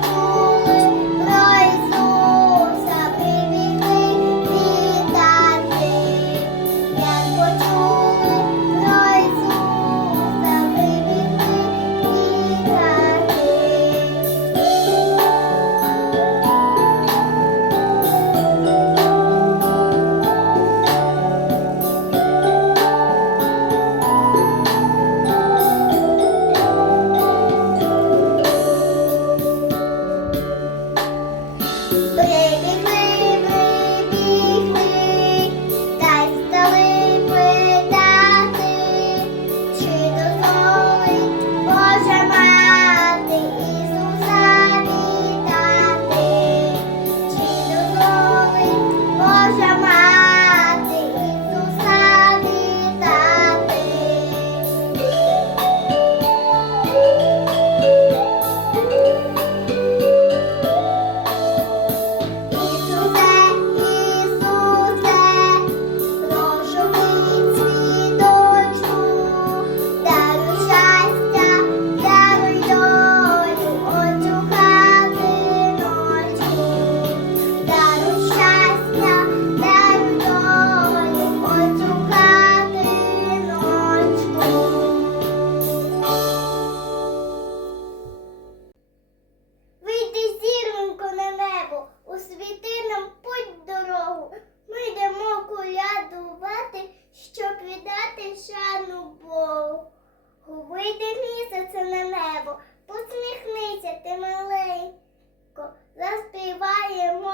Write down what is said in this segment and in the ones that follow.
Oh,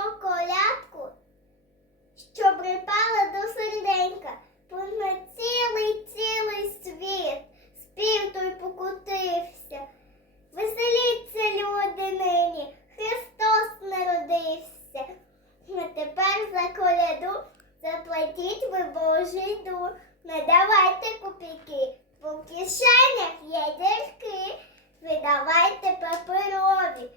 співав колядку, що припала до серденька, на цілий цілий світ, спів той покутився. Веселіться, люди нині, Христос народився. А тепер за коляду заплатіть ви Божий дух. Не давайте копійки, бо в кишенях є дірки, ви давайте паперові.